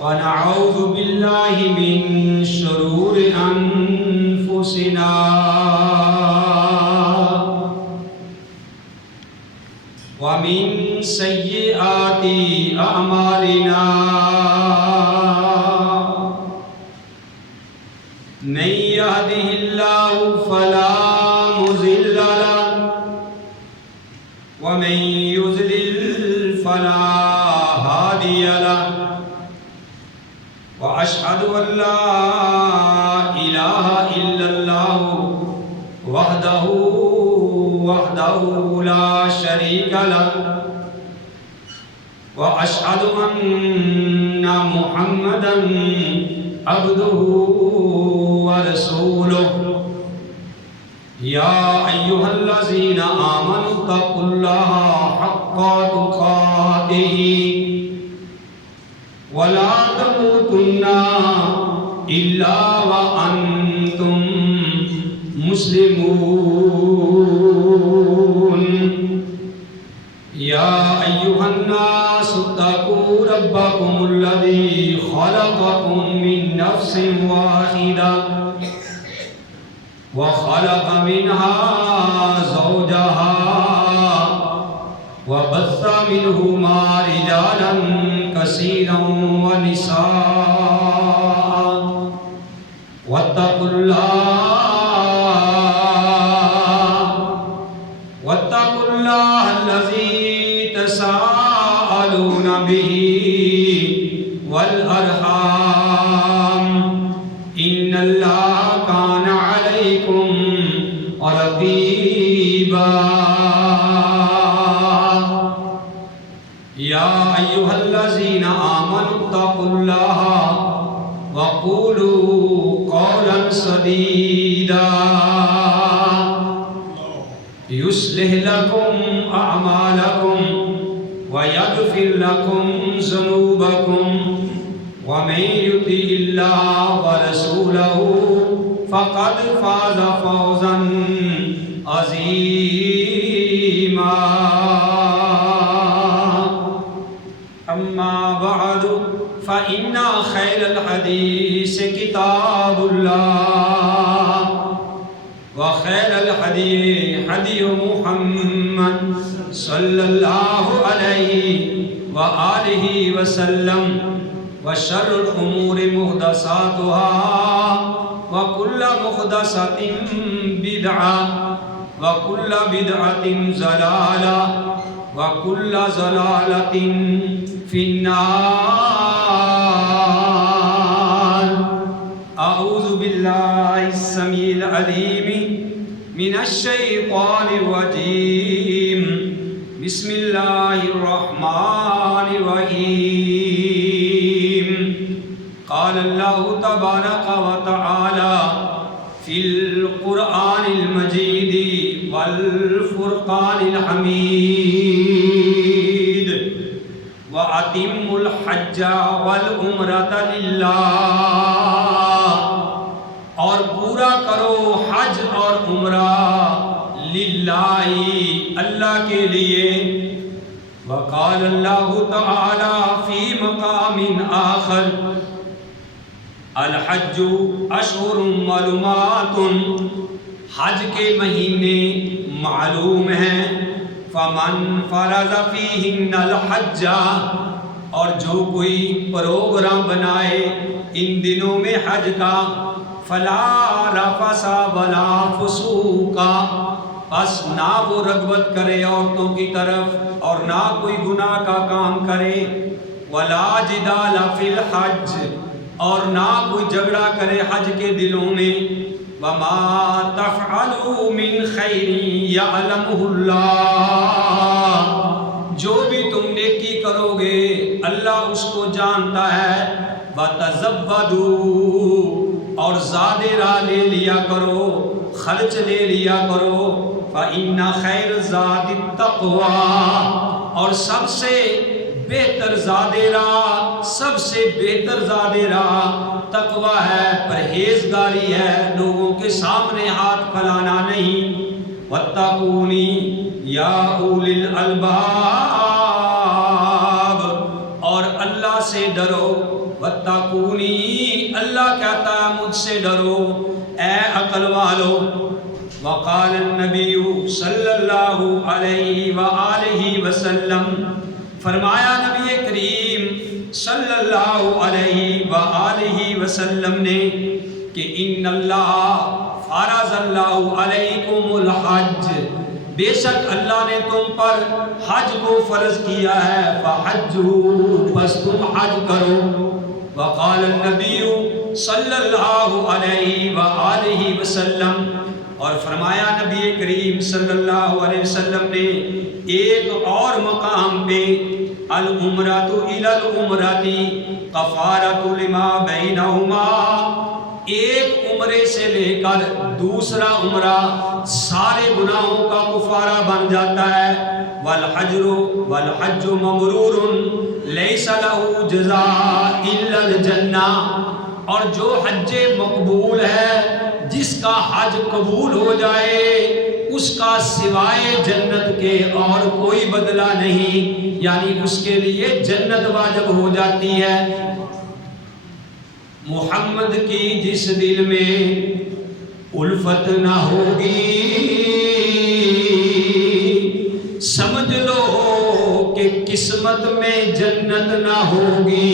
ونعوذ بالله من شرور أنفسنا ومن سيئات أعمالنا من يهده الله فلا مضل له ومن يضلل فلا هادي له وأشهد أن لا إله إلا الله وحده لا شريك له وأشهد أن محمدا عبده ورسوله يا أيها الذين آمنوا اتقوا الله حق تقاته ولا تموتن إلا وأنتم مسلمون يا أيها الناس اتقوا ربكم الذي خلقكم من نفس واحدة وخلق منها زوجها وبث منهما رجالا كثيرا ونساء واتقوا الله الذي تساءلون به والأرحام إن الله كان عليكم رقيبا يا أيها الذين آمنوا اتقوا الله وقولوا قولا سديدا يصلح لكم أعمالكم ويغفر لكم ذنوبكم ومن يطع الله ورسوله فقد فاز فوزا عظيما أما بعد فإن خير الحديث كتاب الله وخير الهدي هدي محمد صلى الله عليه وآله وسلم وشر الأمور محدثاتها وكل محدثة بدعة وكل بدعة ضلالة وكل ضلالة في النار. أعوذ بالله السميع العليم من الشيطان الرجيم. بسم الله الرحمن الرحيم. قال الله تبارك وتعالى في القرآن المجيد والفرقان الحميد وأتموا الحج والعمرة لله، اور پورا کرو حج اور عمرہ للہ اللہ کے لیے. وقال اللہ تعالی فی مقام آخر الحج اشہر معلومات، حج کے مہینے معلوم ہیں. فمن فرض فیہن الحج، اور جو کوئی پروگرام بنائے ان دنوں میں حج کا، فلا رفث ولا فسوق، بس نہ وہ رغبت کرے عورتوں کی طرف اور نہ کوئی گناہ کا کام کرے. ولا جدال فی الحج، اور نہ کوئی جھگڑا کرے حج کے دلوں میں. وما تفعلوا من خیر یعلمہ اللہ، جو بھی تم نیکی کرو گے اللہ اس کو جانتا ہے. وتزودوا، اور زادِ راہ لے لیا کرو، خرچ لے لیا کرو. فإن خیر زاد التقوی، اور سب سے بہتر زادِ راہ، سب سے بہتر زادِ راہ تقوی ہے، پرہیزگاری ہے، لوگوں کے سامنے ہاتھ پھیلانا نہیں. واتقونی یا اولی الالباب، اور اللہ سے ڈرو، واتقونی، اللہ کہتا ہے مجھ سے ڈرو اے عقل والو۔ وقال النبی صلی اللہ علیہ وآلہ وسلم، فرمایا نبی کریم صلی اللہ علیہ وآلہ وسلم نے کہ ان اللہ فرض اللہ علیکم الحج، بے شک اللہ نے تم پر حج کو فرض کیا ہے، فحجوا، بس تم حج کرو۔ وقال النبی صلی اللہ علیہ وآلہ وسلم، اور فرمایا نبی کریم صلی اللہ علیہ وسلم نے ایک اور مقام پہ، العمرۃ الی العمرۃ کفارۃ لما بینہما، ایک عمرے سے لے کر دوسرا عمرہ سارے گناہوں کا کفارہ بن جاتا ہے۔ والحج مبرور لیس لہ جزاء الا الجنہ، اور جو حج مقبول ہے، جس کا حج قبول ہو جائے، اس کا سوائے جنت کے اور کوئی بدلہ نہیں، یعنی اس کے لیے جنت واجب ہو جاتی ہے۔ محمد کی جس دل میں الفت نہ ہوگی، سمجھ لو کہ قسمت میں جنت نہ ہوگی۔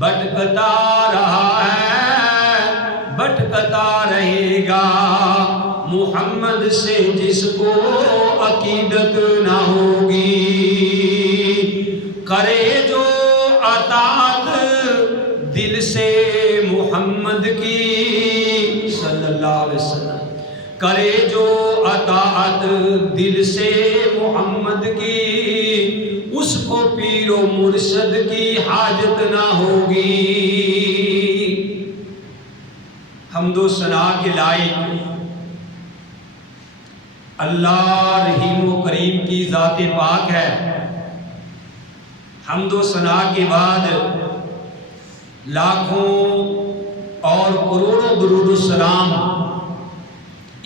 بھٹکتا رہا ہے، بھٹکتا رہے گا، محمد سے جس کو عقیدت نہ ہوگی۔ کرے جو اطاعت دل سے محمد کی صلی اللہ علیہ وسلم، کرے جو اطاعت دل سے محمد کی، اس کو پیر و مرشد کی حاجت نہ ہوگی۔ حمد و ثنا کے لائق اللہ رحیم و کریم کی ذات پاک ہے۔ حمد و ثنا کے بعد لاکھوں اور کروڑوں درود السلام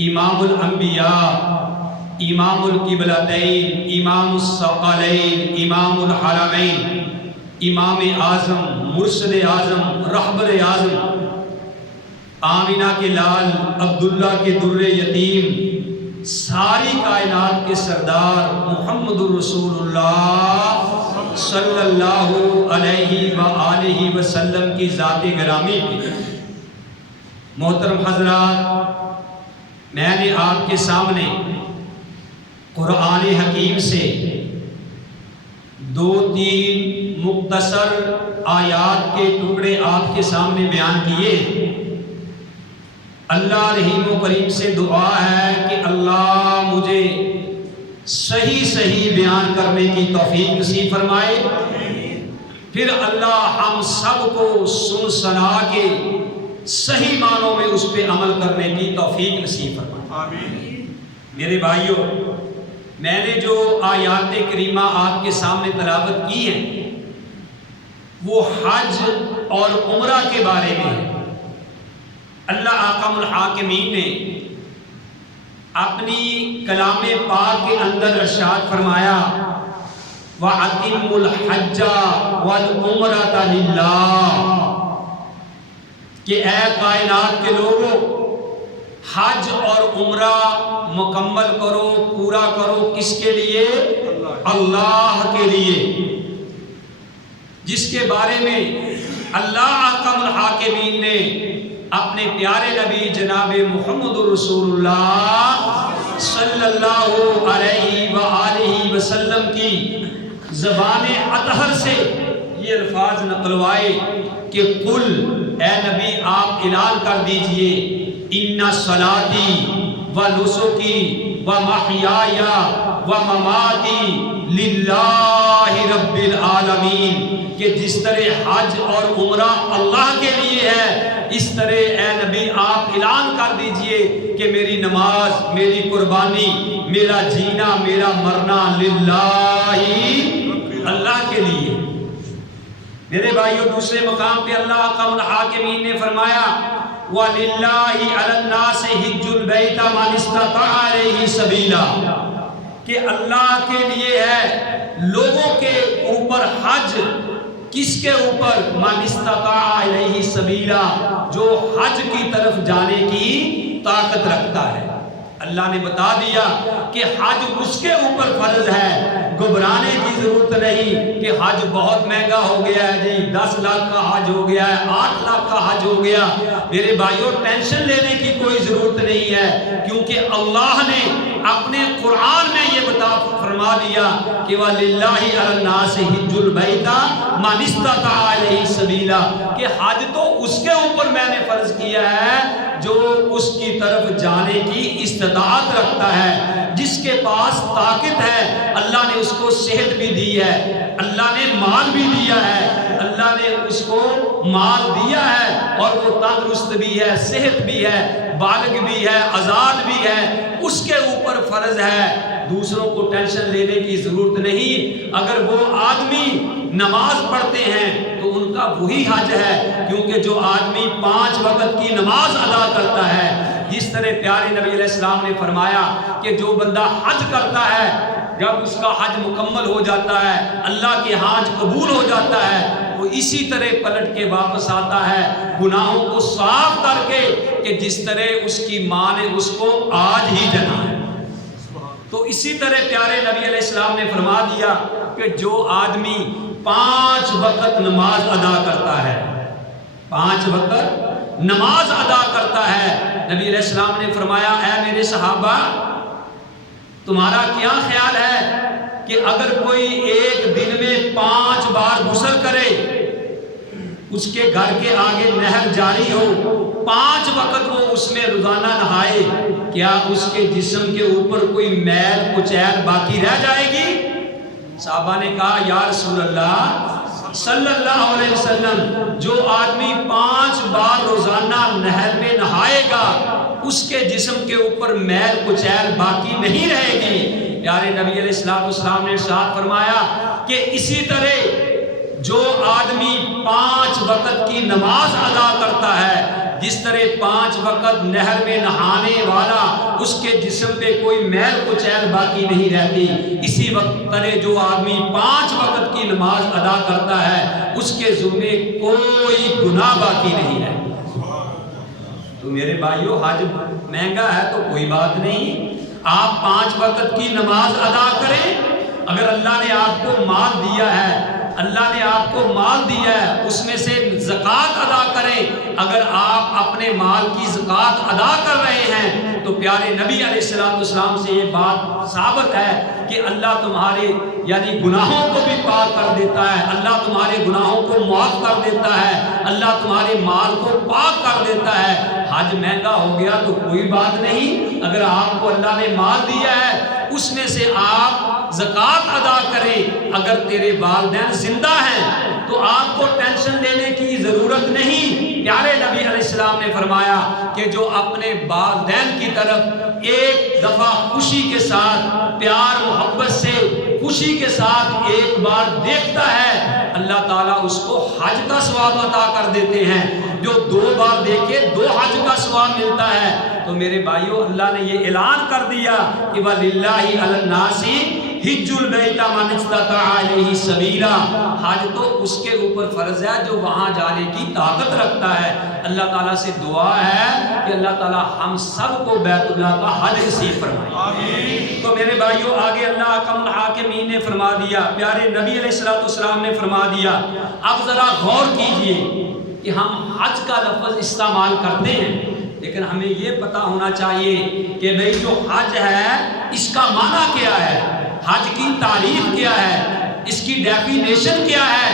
امام الانبیاء، امام القبلتین، امام الثقلین، امام الحرمین، امام اعظم، مرشد اعظم، رہبر اعظم، آمینہ کے لال، عبداللہ کے در یتیم، ساری کائنات کے سردار محمد الرسول اللہ صلی اللہ علیہ وآلہ وسلم کی ذات گرامی کی۔ محترم حضرات، میں نے آپ کے سامنے قرآن حکیم سے 2-3 مختصر آیات کے ٹکڑے آپ کے سامنے بیان کیے۔ اللہ رحیم و کریم سے دعا ہے کہ اللہ مجھے صحیح بیان کرنے کی توفیق نصیب فرمائے، پھر اللہ ہم سب کو سن سنا کے صحیح معنوں میں اس پہ عمل کرنے کی توفیق نصیب فرمائے۔ میرے بھائیوں، میں نے جو آیات کریمہ آپ کے سامنے تلاوت کی ہیں وہ حج اور عمرہ کے بارے میں ہے۔ اللہ احکم الحاکمین نے اپنی کلام پاک کے اندر ارشاد فرمایا، وَأَتِمُّ الْحَجَّ وَالْعُمْرَةَ لِلَّهِ، کہ اے کائنات کے لوگوں، حج اور عمرہ مکمل کرو، پورا کرو، کس کے لیے؟ اللہ کے لیے، جس کے بارے میں اللہ احکم الحاکمین نے اپنے پیارے نبی جناب محمد الرسول اللہ صلی اللہ علیہ وآلہ وسلم کی زبان اطہر سے یہ الفاظ نقلوائے کہ قل، اے نبی آپ اعلان کر دیجئے، ان صلاتی و نسکی و محیای و مماتی للہ رب العالمین، کہ جس طرح حج اور عمرہ اللہ کے لیے ہے، اس طرح اے نبی آپ اعلان کر دیجئے کہ میری نماز، میری قربانی، میرا جینا، میرا مرنا للہ، اللہ کے لیے۔ میرے بھائیوں، دوسرے مقام پہ اللہ احکم الحاکمین نے فرمایا، وَلِلَّهِ عَلَى النَّاسِ حِجُّ الْبَيْتَ مَنِ اسْتَطَاعَ إِلَيْهِ سَبِيلًا، کہ اللہ کے لیے ہے لوگوں کے اوپر حج کس کے اوپر؟ من استطاع الیہ سبیلا، جو حج کی طرف جانے کی طاقت رکھتا ہے۔ اللہ نے بتا دیا کہ حج اس کے اوپر فرض ہے، گھبرانے کی ضرورت نہیں کہ حج بہت مہنگا ہو گیا ہے جی، 10 لاکھ کا حج ہو گیا ہے، 8 لاکھ کا حج ہو گیا۔ میرے بھائیوں ٹینشن لینے کی کوئی ضرورت نہیں ہے، کیونکہ اللہ نے اپنے قرآن میں یہ فرما دیا کہ وَلِلَّهِ عَلَى النَّاسِ حِجُّ الْبَيْتِ مَنِ اسْتَطَاعَ إِلَيْهِ سَبِيلًا، کہ حج تو اس کے اوپر میں نے فرض کیا ہے جو اس کی طرف جانے کی استطاعت رکھتا ہے، جس کے پاس طاقت ہے۔ اللہ نے اس کو صحت بھی دی ہے، اللہ نے مال بھی دیا ہے، اللہ نے اس کو مال دیا ہے اور وہ تندرست بھی ہے، صحت بھی ہے، بالغ بھی ہے، آزاد بھی ہے، اس کے اوپر فرض ہے۔ دوسروں کو ٹینشن لینے کی ضرورت نہیں۔ اگر وہ آدمی نماز پڑھتے ہیں تو ان کا وہی حج ہے، کیونکہ جو آدمی 5 وقت کی نماز ادا کرتا ہے، جس طرح پیارے نبی علیہ السلام نے فرمایا کہ جو بندہ حج کرتا ہے، جب اس کا حج مکمل ہو جاتا ہے، اللہ کے حج قبول ہو جاتا ہے، وہ اسی طرح پلٹ کے واپس آتا ہے گناہوں کو صاف کر کے کہ جس طرح اس کی ماں نے اس کو آج ہی جنا ہے۔ تو اسی طرح پیارے نبی علیہ السلام نے فرما دیا کہ جو آدمی 5 وقت نماز ادا کرتا ہے، 5 وقت نماز ادا کرتا ہے، نبی علیہ السلام نے فرمایا اے میرے صحابہ تمہارا کیا خیال ہے کہ اگر کوئی ایک دن میں 5 بار غسل کرے، اس کے گھر کے آگے نہر جاری ہو، 5 وقت وہ اس میں روزانہ نہائے، کیا اس کے جسم کے اوپر کوئی میل کچیل باقی رہ جائے گی؟ صحابہ نے کہا یا رسول اللہ صلی اللہ علیہ وسلم، جو آدمی 5 بار روزانہ نہر میں نہائے گا اس کے جسم کے اوپر میل کچیل باقی نہیں رہے گی۔ پیارے نبی علیہ السلام نے ارشاد فرمایا کہ اسی طرح جو آدمی 5 وقت کی نماز ادا کرتا ہے، جس طرح 5 وقت نہر میں نہانے والا اس کے جسم پہ کوئی میل کچیل باقی نہیں رہتی، اسی وقت طرح جو آدمی 5 وقت کی نماز ادا کرتا ہے اس کے ذمے کوئی گناہ باقی نہیں رہتا۔ تو میرے بھائیو حج مہنگا ہے تو کوئی بات نہیں، آپ 5 وقت کی نماز ادا کریں۔ اگر اللہ نے آپ کو مال دیا ہے، اللہ نے آپ کو مال دیا ہے، اس میں سے زکوٰۃ ادا کریں۔ اگر آپ اپنے مال کی زکوٰۃ ادا کر رہے ہیں تو پیارے نبی علیہ السلام سے یہ بات ثابت ہے کہ اللہ تمہارے یعنی گناہوں کو بھی پاک کر دیتا ہے، اللہ تمہارے گناہوں کو معاف کر دیتا ہے، اللہ تمہارے مال کو پاک کر دیتا ہے۔ حج مہنگا ہو گیا تو کوئی بات نہیں، اگر آپ کو اللہ نے مال دیا ہے اس میں سے آپ زکوٰۃ ادا کریں۔ اگر تیرے والدین زندہ ہیں تو آپ کو ٹینشن لینے کی ضرورت نہیں۔ پیارے نبی علیہ السلام نے فرمایا کہ جو اپنے والدین کی طرف ایک دفعہ خوشی کے ساتھ، پیار محبت سے خوشی کے ساتھ ایک بار دیکھتا ہے، اللہ تعالیٰ اس کو حج کا ثواب عطا کر دیتے ہیں۔ جو 2 بار دیکھے 2 حج کا ثواب ملتا ہے۔ تو میرے بھائیو اللہ نے یہ اعلان کر دیا کہ وَلِلَّهِ عَلَى النَّاسِ حِجُّ الْبَيْتِ مَنِ اسْتَطَاعَ إِلَيْهِ سَبِيلًا، حج تو اس کے اوپر فرض ہے جو وہاں جانے کی طاقت رکھتا ہے۔ اللہ تعالیٰ سے دعا ہے کہ اللہ تعالیٰ ہم سب کو بیت اللہ کا حج نصیب فرمائے۔ آمین۔ تو میرے بھائیو آگے اللہ حکم الحاکمین نے فرما دیا، پیارے نبی علیہ السلام نے فرما دیا۔ اب ذرا غور کیجئے کہ ہم حج کا لفظ استعمال کرتے ہیں، لیکن ہمیں یہ پتہ ہونا چاہیے کہ بھئی جو حج ہے اس کا معنی کیا ہے، حج کی تعریف کیا ہے، اس کی ڈیفینیشن کیا ہے،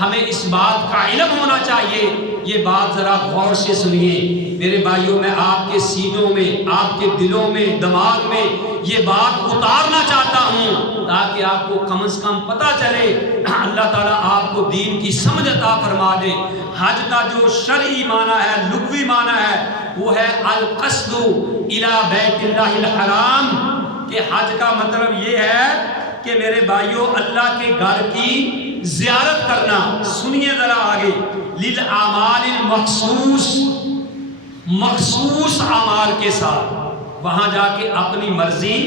ہمیں اس بات کا علم ہونا چاہیے۔ یہ بات ذرا غور سے سنیے میرے بھائیوں، میں آپ کے سینوں میں، آپ کے دلوں میں، دماغ میں یہ بات اتارنا چاہتا ہوں تاکہ آپ کو کم از کم پتہ چلے، اللہ تعالیٰ آپ کو دین کی سمجھ عطا فرما دے۔ حج کا جو شرعی معنی ہے، لغوی معنی ہے، وہ ہے القصد الی بیت اللہ الحرام، کہ حج کا مطلب یہ ہے کہ میرے بھائیوں اللہ کے گھر کی زیارت کرنا۔ سنیے ذرا آگے، للأعمال المخصوص، مخصوص اعمال کے ساتھ، وہاں جا کے اپنی مرضی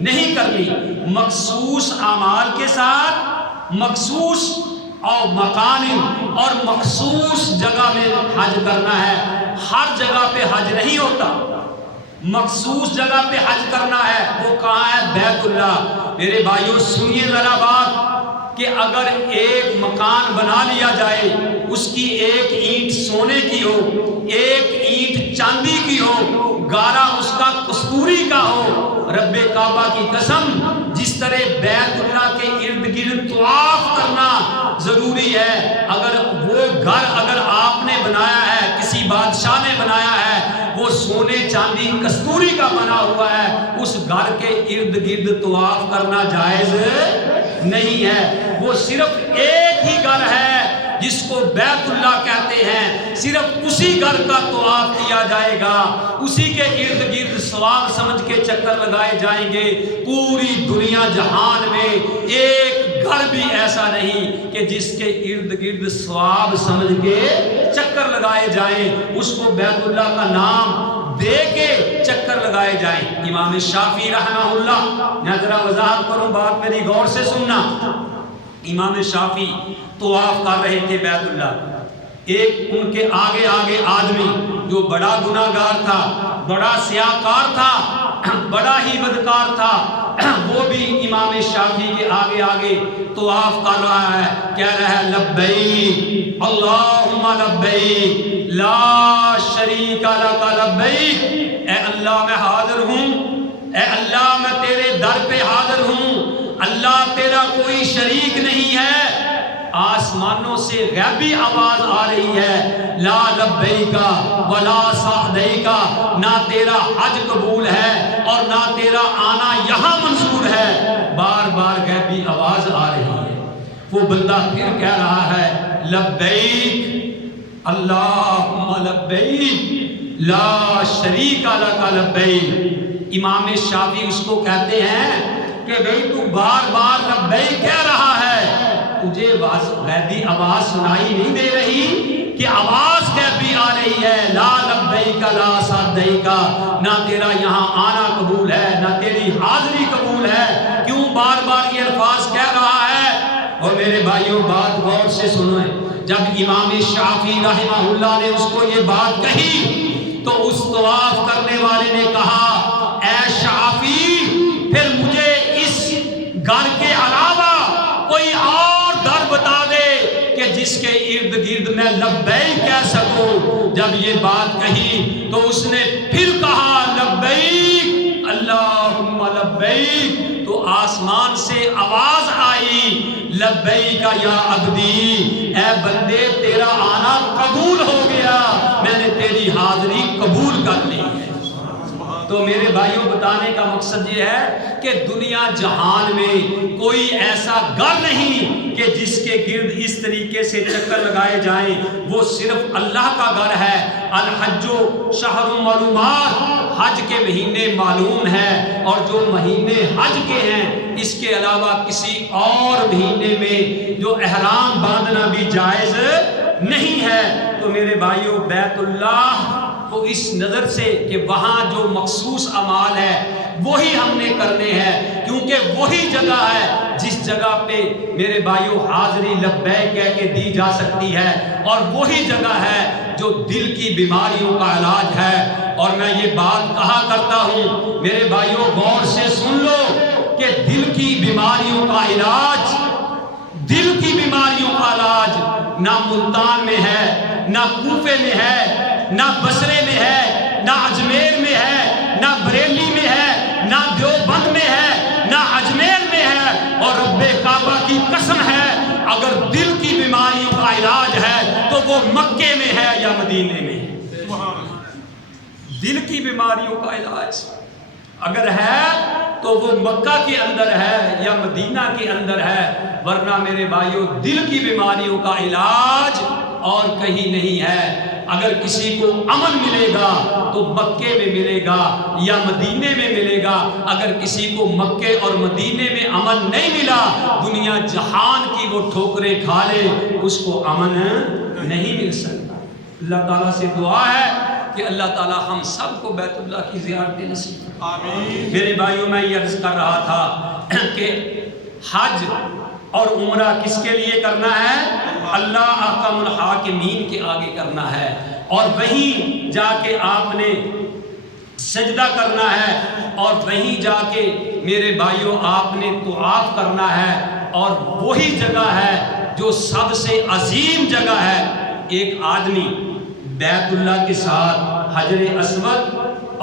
نہیں کرنی، مخصوص اعمال کے ساتھ مخصوص اور مقام اور مخصوص جگہ میں حج کرنا ہے۔ ہر جگہ پہ حج نہیں ہوتا، مخصوص جگہ پہ حج کرنا ہے۔ وہ کہاں ہے؟ بیت اللہ۔ میرے بھائیوں سنیے ذرا بات کہ اگر ایک مکان بنا لیا جائے، اس کی ایک اینٹ سونے کی ہو، ایک اینٹ چاندی کی ہو، گارا اس کا کستوری کا ہو، رب کعبہ کی قسم جس طرح بیت اللہ کے ارد گرد طواف کرنا ضروری ہے، اگر وہ گھر اگر آپ نے بنایا ہے، کسی بادشاہ نے بنایا ہے، وہ سونے چاندی کستوری کا بنا ہوا ہے، اس گھر کے ارد گرد طواف کرنا جائز نہیں ہے۔ وہ صرف ایک ہی گھر ہے جس کو بیت اللہ کہتے ہیں، صرف اسی گھر کا طواف کیا جائے گا، اسی کے ارد گرد ثواب سمجھ کے چکر لگائے جائیں گے۔ پوری دنیا جہان میں ایک گھر بھی ایسا نہیں کہ جس کے ارد گرد ثواب سمجھ کے چکر لگائے جائیں، اس کو بیت اللہ کا نام دے کے چکر لگائے جائیں۔ امام شافعی رحمہ اللہ، میں ذرا وضاحت کروں، بات میری غور سے سننا۔ امام شافعی طواف کر رہے تھے بیت اللہ، ایک ان کے آگے آگے آدمی جو بڑا گناہگار تھا، بڑا سیاہکار تھا، بڑا ہی بدکار تھا، وہ بھی امام شافعی کے آگے آگے طواف کر رہا ہے، کہہ رہا ہے لبیک اللہم لبیک لا شریک لک لبیک، اے اللہ میں حاضر ہوں، اے اللہ میں تیرے در پہ حاضر ہوں، اللہ تیرا کوئی شریک نہیں ہے۔ آسمانوں سے غیبی آواز آ رہی ہے، لا لبیکا ولا سعدیکا، نہ تیرا حج قبول ہے اور نہ تیرا آنا یہاں منظور ہے۔ بار بار غیبی آواز آ رہی ہے۔ وہ بندہ پھر کہہ رہا ہے لبیک اللہم لبیک لا شریک لک لبیک۔ امام شافعی اس کو کہتے ہیں کہ بھئی تو بار بار لبیک کہہ رہا ہے، تجھے غیبی آواز سنائی نہیں دے رہی کہ آواز غیبی آ رہی ہے، لا لبیک لا سعدیک، نہ تیرا یہاں آنا قبول ہے نہ تیری حاضری قبول ہے، کیوں بار بار یہ الفاظ کہہ رہا ہے؟ اور میرے بھائیوں بات غور سے سنیں، جب امام شافعی رحمہ اللہ نے اس کو یہ بات کہی تو اس طواف کرنے والے نے کہا اے شافعی پھر مجھے اس گھر کے علاوہ کوئی اور در بتا دے کہ جس کے ارد گرد میں لبیک کہہ سکوں۔ جب یہ بات کہی تو اس نے پھر کہا لبیک اللہم لبیک، تو آسمان سے آواز آئی لبیک یا عبدی، اے بندے تیرا آنا قبول ہو گیا، میں نے تیری حاضری قبول کر لی ہے۔ تو میرے بھائیوں بتانے کا مقصد یہ ہے کہ دنیا جہان میں کوئی ایسا گھر نہیں کہ جس کے گرد اس طریقے سے چکر لگائے جائیں، وہ صرف اللہ کا گھر ہے۔ الحج شہر معلومات، حج کے مہینے معلوم ہیں، اور جو مہینے حج کے ہیں اس کے علاوہ کسی اور مہینے میں جو احرام باندھنا بھی جائز نہیں ہے۔ تو میرے بھائیوں بیت اللہ تو اس نظر سے کہ وہاں جو مخصوص اعمال ہے وہی ہم نے کرنے ہیں، کیونکہ وہی جگہ ہے جس جگہ پہ میرے بھائیوں حاضری لبیک کہہ کے دی جا سکتی ہے، اور وہی جگہ ہے جو دل کی بیماریوں کا علاج ہے۔ اور میں یہ بات کہا کرتا ہوں میرے بھائیوں غور سے سن لو کہ دل کی بیماریوں کا علاج، دل کی بیماریوں کا علاج نہ ملتان میں ہے، نہ کوفے میں ہے، نہ بصرے میں ہے، نہ اجمیر میں ہے، نہ بریلی میں ہے، نہ دیوبند میں ہے، نہ اجمیر میں ہے، اور رب کعبہ کی قسم ہے اگر دل کی بیماریوں کا علاج ہے تو وہ مکے میں ہے یا مدینے میں ہے۔ دل کی بیماریوں کا علاج اگر ہے تو وہ مکہ کے اندر ہے یا مدینہ کے اندر ہے، ورنہ میرے بھائیوں دل کی بیماریوں کا علاج اور کہیں نہیں ہے۔ اگر کسی کو امن ملے گا تو مکے میں ملے گا یا مدینے میں ملے گا، اگر کسی کو مکے اور مدینے میں امن نہیں ملا، دنیا جہان کی وہ ٹھوکریں کھا لے، اس کو امن نہیں مل سکتا۔ اللہ تعالیٰ سے دعا ہے کہ اللہ تعالی ہم سب کو بیت اللہ کی زیارت نصیب فرمائے۔ آمین۔ میرے بھائیوں میں یہ عرض کر رہا تھا کہ حج اور عمرہ کس کے لیے کرنا ہے؟ اللہ احکم الحاکمین کے آگے کرنا ہے، اور وہیں جا کے آپ نے سجدہ کرنا ہے، اور وہیں جا کے میرے بھائیوں آپ نے طواف کرنا ہے، اور وہی جگہ ہے جو سب سے عظیم جگہ ہے۔ ایک آدمی بیت اللہ کے ساتھ حجر اسود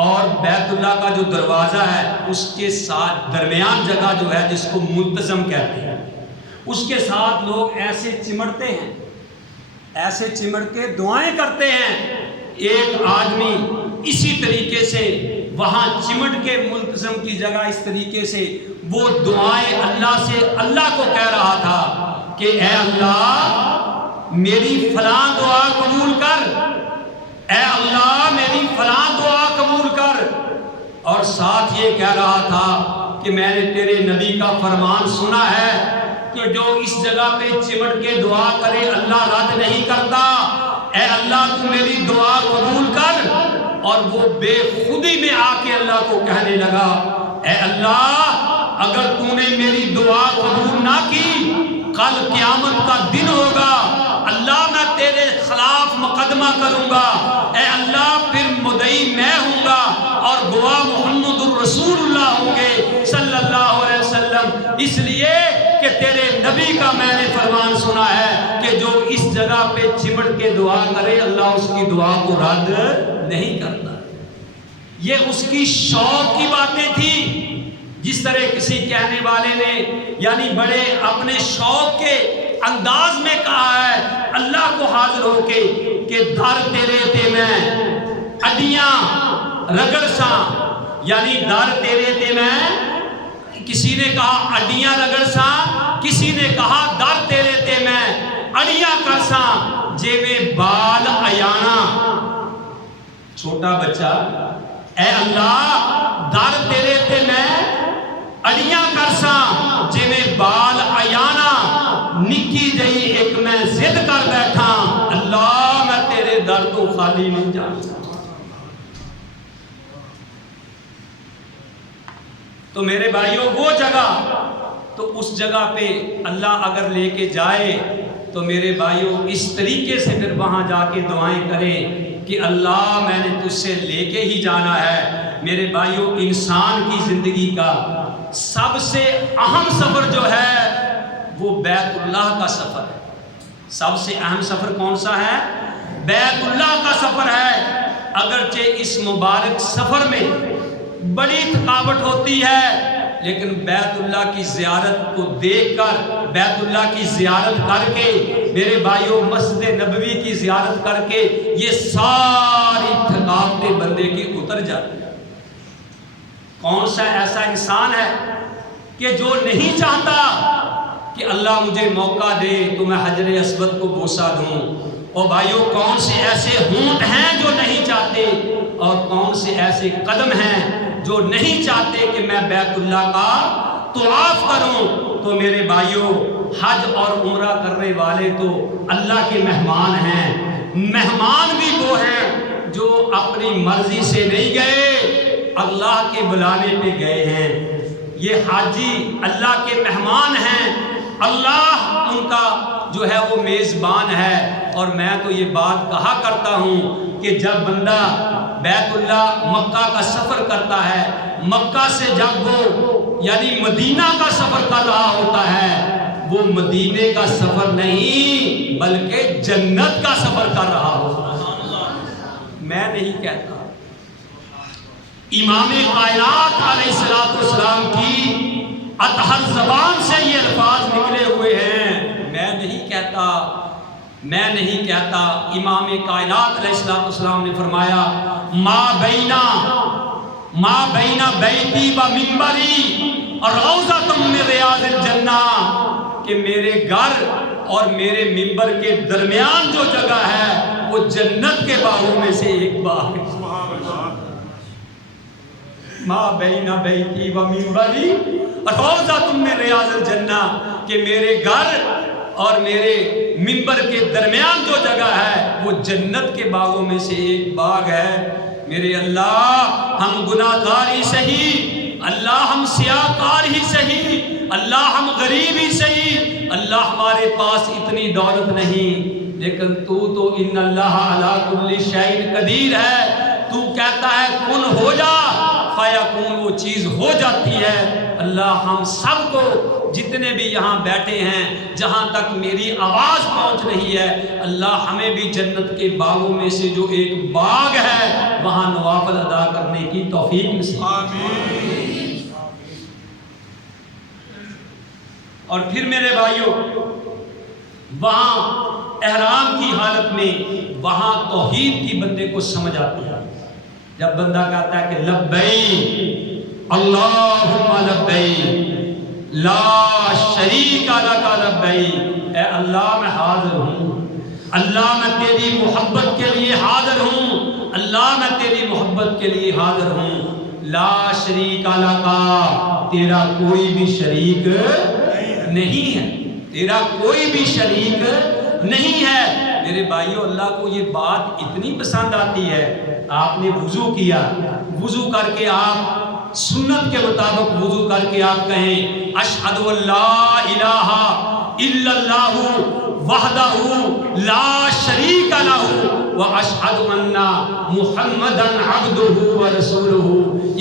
اور بیت اللہ کا جو دروازہ ہے اس کے ساتھ درمیان جگہ جو ہے جس کو ملتزم کہتے ہیں، اس کے ساتھ لوگ ایسے چمڑتے ہیں، ایسے چمڑ کے دعائیں کرتے ہیں۔ ایک آدمی اسی طریقے سے وہاں چمٹ کے ملتزم کی جگہ اس طریقے سے وہ دعائیں اللہ سے اللہ کو کہہ رہا تھا کہ اے اللہ میری فلاں دعا قبول کر، اے اللہ میری فلاں دعا قبول کر، اور ساتھ یہ کہہ رہا تھا کہ میں نے تیرے نبی کا فرمان سنا ہے کہ جو اس جگہ پہ چمٹ کے دعا کرے اللہ رد نہیں کرتا، اے اللہ تو میری دعا قبول کر۔ اور وہ بے خودی میں آ کے اللہ کو کہنے لگا اے اللہ اگر تو نے میری دعا قبول نہ کی، کل قیامت کا دن ہوگا، اللہ میں تیرے خلاف مقدمہ کروں گا، اے اللہ پھر مدعی میں ہوں گا اور گواہ محمد الرسول اللہ ہوں گے صلی اللہ علیہ وسلم، اس لیے کہ تیرے نبی کا میں نے فرمان سنا ہے کہ جو اس جگہ پہ چمٹ کے دعا کرے اللہ اس کی دعا کو رد نہیں کرتا۔ یہ اس کی شوق کی باتیں تھی، جس طرح کسی کہنے والے نے یعنی بڑے اپنے شوق کے انداز میں کہا ہے اللہ کو حاضر ہو کے کہ در تیرے تے میں اڈیاں رگڑ ساں، یعنی در تیرے تے میں، کسی نے کہا اڈیاں رگڑ ساں، کسی نے کہا در تیرے تے میں اڈیاں کر ساں، جے میں بال ایانا، چھوٹا بچہ اے اللہ در تیرے تے میں اڈیاں کر ساں، جے میں بال ایانا، نکی جئی ایک میں ضد کر بیٹھا، اللہ میں تیرے در تو خالی نہیں جانا۔ تو میرے بھائیوں وہ جگہ، تو اس جگہ پہ اللہ اگر لے کے جائے تو میرے بھائیوں اس طریقے سے پھر وہاں جا کے دعائیں کریں کہ اللہ میں نے تجھ سے لے کے ہی جانا ہے۔ میرے بھائیوں انسان کی زندگی کا سب سے اہم سفر جو ہے وہ بیت اللہ کا سفر ہے۔ سب سے اہم سفر کون سا ہے؟ بیت اللہ کا سفر ہے۔ اگرچہ اس مبارک سفر میں بڑی تھکاوٹ ہوتی ہے، لیکن بیت اللہ کی زیارت کو دیکھ کر، بیت اللہ کی زیارت کر کے، میرے بھائیوں مسجد نبوی کی زیارت کر کے یہ ساری تھکاوٹیں بندے کی اتر جاتی ہیں۔ کون سا ایسا انسان ہے کہ جو نہیں چاہتا کہ اللہ مجھے موقع دے تو میں حجر اسود کو بوسہ دوں؟ اور بھائیوں کون سے ایسے ہونٹ ہیں جو نہیں چاہتے، اور کون سے ایسے قدم ہیں جو نہیں چاہتے کہ میں بیت اللہ کا طواف کروں؟ تو میرے بھائیوں حج اور عمرہ کرنے والے تو اللہ کے مہمان ہیں۔ مہمان بھی وہ ہیں جو اپنی مرضی سے نہیں گئے، اللہ کے بلانے پہ گئے ہیں۔ یہ حاجی اللہ کے مہمان ہیں، اللہ ان کا جو ہے وہ میزبان ہے۔ اور میں تو یہ بات کہا کرتا ہوں کہ جب بندہ بیت اللہ مکہ کا سفر کرتا ہے، مکہ سے جب وہ یعنی مدینہ کا سفر کر رہا ہوتا ہے، وہ مدینے کا سفر نہیں بلکہ جنت کا سفر کر رہا ہوتا ہے۔ میں نہیں کہتا، امام کائنات علیہ السلام کی اطہر زبان سے یہ الفاظ نکلے ہوئے ہیں۔ میں نہیں کہتا، امام کائنات علیہ السلام نے فرمایا ما بین بیتی و منبری روضۃ من ریاض الجنہ، کہ میرے گھر اور میرے منبر کے درمیان جو جگہ ہے وہ جنت کے باغوں میں سے ایک باغ ہے۔ ما بین بیتی و منبری روضۃ من ریاض الجنہ، کہ میرے گھر اور میرے منبر کے درمیان جو جگہ ہے وہ جنت کے باغوں میں سے ایک باغ ہے۔ میرے اللہ ہم گناہ گار ہی صحیح، اللہ ہم سیاہ کار ہی صحیح، اللہ ہم غریب ہی صحیح، اللہ ہمارے پاس اتنی دولت نہیں، لیکن تو ان اللہ علی کل شیء قدیر ہے۔ تو کہتا ہے کن ہو جا فیکون، وہ چیز ہو جاتی ہے۔ اللہ ہم سب کو جتنے بھی یہاں بیٹھے ہیں، جہاں تک میری آواز پہنچ رہی ہے، اللہ ہمیں بھی جنت کے باغوں میں سے جو ایک باغ ہے وہاں نوافل ادا کرنے کی توفیق نصیب۔ آمین۔ اور پھر میرے بھائیوں، وہاں احرام کی حالت میں وہاں توحید کی بندے کو سمجھ آتی ہے۔ جب بندہ کہتا ہے کہ لبیک اللہم لبیک لا شریک لک لبیک، اے اللہ میں حاضر ہوں، اللہ میں تیری محبت کے لیے حاضر ہوں، اللہ میں تیری محبت کے لیے حاضر ہوں، لا شریک لک، تیرا کوئی بھی شریک نہیں ہے، تیرا کوئی بھی شریک نہیں ہے۔ میرے بھائیو، اللہ کو یہ بات اتنی پسند آتی ہے، آپ نے وضو کیا، وضو کر کے آپ سنت کے مطابق وضو کر کے آپ کہیں اشہد ان لا الہ الا اللہ وحدہ لا شریک لہ واشہد ان محمدا عبدہ ورسولہ۔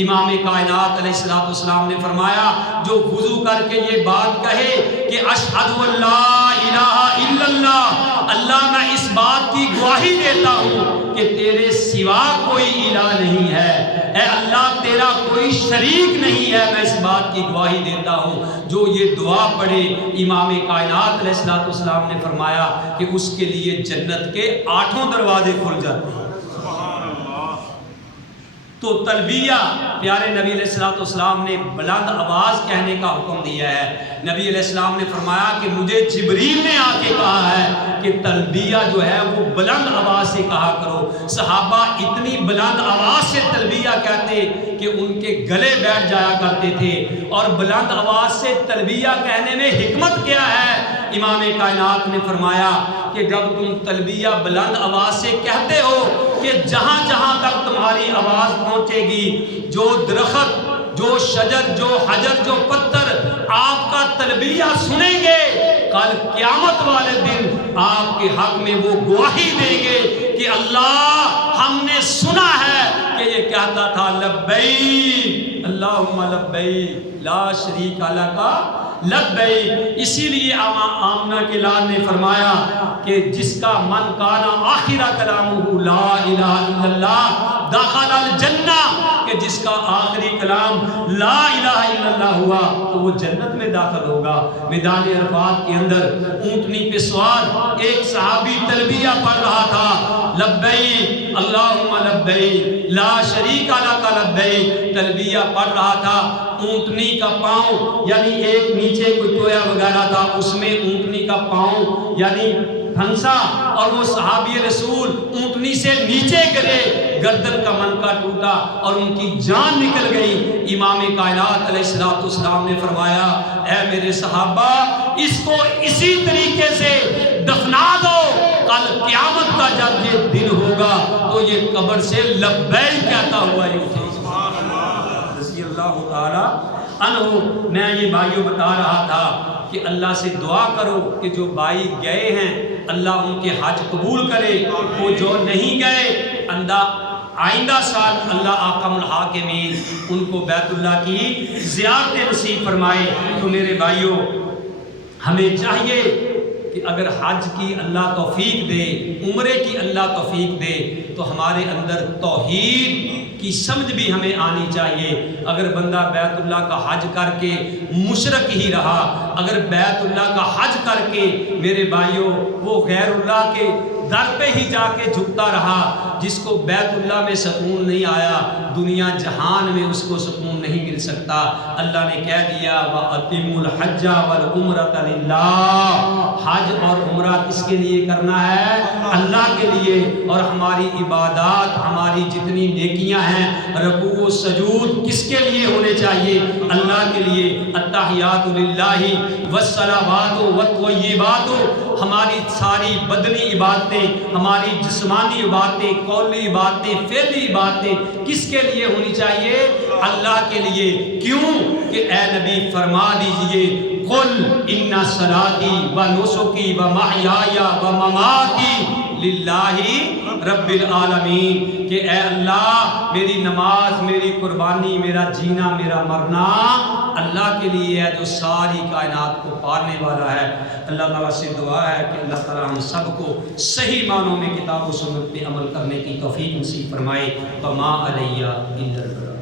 امام کائنات علیہ السلام نے فرمایا جو وضو کر کے یہ بات کہے کہ اشہد ان لا الہ الا اللہ، اللہ میں اس بات کی گواہی دیتا ہوں کہ تیرے سوا کوئی الہ نہیں ہے، اے اللہ تیرا کوئی شریک نہیں ہے، میں اس بات کی گواہی دیتا ہوں، جو یہ دعا پڑھے امام کائنات علیہ السلام نے فرمایا کہ اس کے لیے جنت کے 8 دروازے کھل جاتے ہیں۔ تو تلبیہ پیارے نبی علیہ السلام نے بلند آواز کہنے کا حکم دیا ہے۔ نبی علیہ السلام نے فرمایا کہ مجھے جبریل نے آ کے کہا ہے کہ تلبیہ جو ہے وہ بلند آواز سے کہا کرو۔ صحابہ اتنی بلند آواز سے تلبیہ کہتے کہ ان کے گلے بیٹھ جایا کرتے تھے۔ اور بلند آواز سے تلبیہ کہنے میں حکمت کیا ہے؟ امام کائنات نے فرمایا کہ جب تم تلبیہ بلند آواز سے کہتے ہو کہ جہاں جہاں تک تمہاری آواز پہنچے گی، جو درخت، جو شجر، جو حجر، جو پتھر آپ کا تلبیہ سنیں گے، کل قیامت والے دن آپ کے حق میں وہ گواہی دیں گے کہ اللہ ہم نے سنا ہے کہ یہ کہتا تھا لبیک اللہم لبیک لا شریک لک لبیک۔ اسی لیے آمنہ کے لال نے فرمایا کہ جس کا من کانا آخر کلامہ لا الہ الا اللہ دخل الجنہ، کہ جس کا آخری کلام لا الہ الا اللہ ہوا تو وہ جنت میں داخل ہوگا۔ میدان عرفات کے اندر اونٹنی پہ سوار ایک صحابی تلبیہ پڑھ رہا تھا، لبیک اللہم لبیک لا شریک لک لبیک، تلبیہ پڑھ رہا تھا۔ اونٹنی کا پاؤں یعنی ایک نیچے کوئی ٹویا وغیرہ تھا، اس میں اونٹنی کا پاؤں یعنی پھنسا اور وہ صحابی رسول اونٹنی سے نیچے گرے، گردن کا منکا ٹوٹا اور ان کی جان نکل گئی۔ امام کائنات علیہ السلام نے فرمایا اے میرے صحابہ اس کو اسی طریقے سے دفنا دو، کل قیامت کا جب یہ دن ہوگا تو یہ قبر سے لبیک کہتا ہوا ہی اٹھے۔ رضی اللہ تعالی عنہ۔ میں یہ بھائیوں بتا رہا تھا کہ اللہ سے دعا کرو کہ جو بھائی گئے ہیں اللہ ان کے حج قبول کرے، وہ جو نہیں گئے آئندہ سال اللہ احکم الحاکمین ان کو بیت اللہ کی زیارت نصیب فرمائے۔ تو میرے بھائیوں ہمیں چاہیے کہ اگر حج کی اللہ توفیق دے، عمرے کی اللہ توفیق دے تو ہمارے اندر توحید کی سمجھ بھی ہمیں آنی چاہیے۔ اگر بندہ بیت اللہ کا حج کر کے مشرک ہی رہا، اگر بیت اللہ کا حج کر کے میرے بھائیوں وہ غیر اللہ کے در پہ ہی جا کے جھکتا رہا، جس کو بیت اللہ میں سکون نہیں آیا دنیا جہان میں اس کو سکون نہیں مل سکتا۔ اللہ نے کہہ دیا وَأَتِمُّ الْحَجَّ وَالْعُمْرَةَ لِلَّهِ، حج اور عمرہ کس کے لیے کرنا ہے؟ اللہ کے لیے۔ اور ہماری عبادات، ہماری جتنی نیکیاں ہیں، رکوع و سجود کس کے لیے ہونے چاہیے؟ اللہ کے لیے۔ التحیات للہ والصلوات والطیبات، ہماری ساری بدنی عبادتیں، ہماری جسمانی عبادتیں، قولی عبادتیں، فعلی عبادتیں کس کے لیے ہونی چاہیے؟ اللہ کے لیے۔ کیوں کہ اے نبی فرما دیجئے قل ان صلاتی و نسکی و محیای و مماتی للہ رب العالمین، کہ اے اللہ میری نماز، میری قربانی، میرا جینا، میرا مرنا اللہ کے لیے ہے جو ساری کائنات کو پالنے والا ہے۔ اللہ تعالیٰ سے دعا ہے کہ اللہ تعالیٰ ہم سب کو صحیح معنوں میں کتاب و سنت پہ عمل کرنے کی توفیق نصیب فرمائے۔ وما علیہ الا البلاغ۔